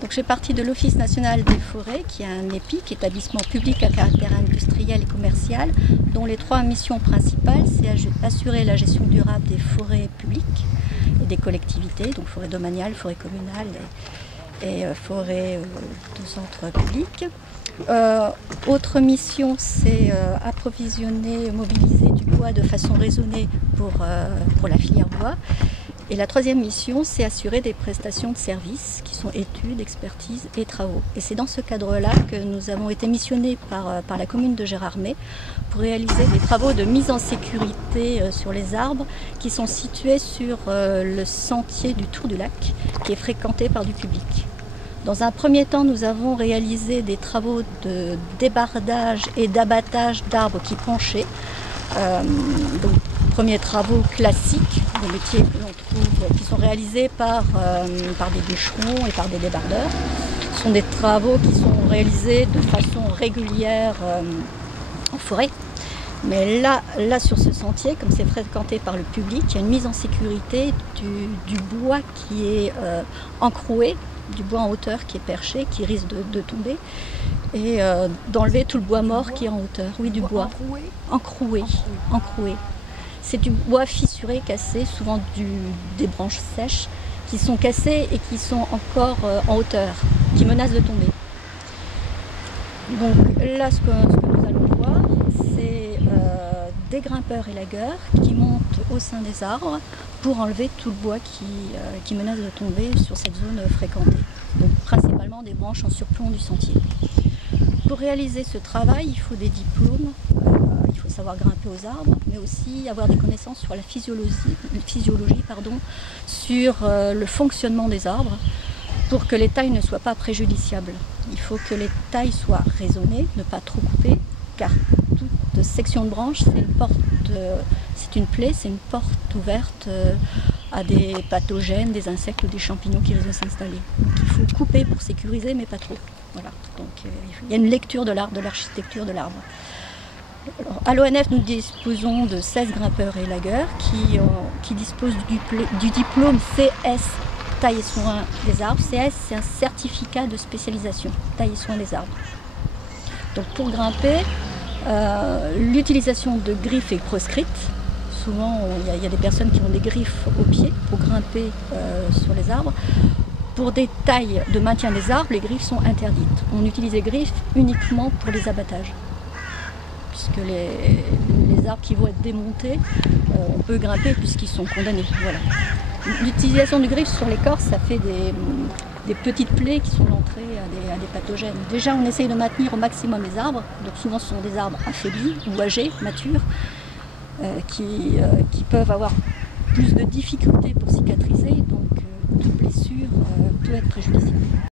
Donc, je fais partie de l'Office national des forêts, qui est un EPIC, établissement public à caractère industriel et commercial, dont les 3 missions principales, c'est assurer la gestion durable des forêts publiques et des collectivités, donc forêts domaniales, forêts communales et forêts de centre public. Autre mission, c'est approvisionner, mobiliser du bois de façon raisonnée pour la filière bois. Et la 3e mission, c'est assurer des prestations de services qui sont études, expertise et travaux. Et c'est dans ce cadre-là que nous avons été missionnés par la commune de Gérardmer pour réaliser des travaux de mise en sécurité sur les arbres qui sont situés sur le sentier du Tour du Lac, qui est fréquenté par du public. Dans un premier temps, nous avons réalisé des travaux de débardage et d'abattage d'arbres qui penchaient. Donc, premiers travaux classiques, des métiers que l'on trouve, qui sont réalisés par des bûcherons et par des débardeurs. Ce sont des travaux qui sont réalisés de façon régulière en forêt. Mais là, sur ce sentier, comme c'est fréquenté par le public, il y a une mise en sécurité du bois qui est encroué, du bois en hauteur qui est perché, qui risque de tomber, et d'enlever tout le bois mort qui est en hauteur. Oui, du bois encroué. C'est du bois fissuré, cassé, souvent des branches sèches qui sont cassées et qui sont encore en hauteur, qui menacent de tomber. Donc là, ce que nous allons voir, c'est des grimpeurs élagueurs qui montent au sein des arbres pour enlever tout le bois qui menace de tomber sur cette zone fréquentée. Donc principalement des branches en surplomb du sentier. Pour réaliser ce travail, il faut des diplômes, il faut savoir grimper aux arbres, mais aussi avoir des connaissances sur la physiologie, sur le fonctionnement des arbres, pour que les tailles ne soient pas préjudiciables. Il faut que les tailles soient raisonnées, ne pas trop couper, car toute section de branche, c'est une plaie, c'est une porte ouverte à des pathogènes, des insectes ou des champignons qui risquent de s'installer. Donc il faut couper pour sécuriser, mais pas trop. Voilà. Donc il y a une lecture de l'arbre, de l'architecture de l'arbre. À l'ONF, nous disposons de 16 grimpeurs et élagueurs qui disposent du diplôme CS taille et soin des arbres. CS, c'est un certificat de spécialisation, taille et soin des arbres. Donc pour grimper, l'utilisation de griffes est proscrite. Souvent, il y a des personnes qui ont des griffes aux pieds pour grimper sur les arbres. Pour des tailles de maintien des arbres, les griffes sont interdites. On utilise les griffes uniquement pour les abattages. Puisque les arbres qui vont être démontés, on peut grimper puisqu'ils sont condamnés. Voilà. L'utilisation du griffe sur l'écorce, ça fait des petites plaies qui sont l'entrée à des pathogènes. Déjà, on essaye de maintenir au maximum les arbres. Donc souvent, ce sont des arbres affaiblis ou âgés, matures, qui peuvent avoir plus de difficultés pour cicatriser. Donc toute blessure peut être préjudiciable.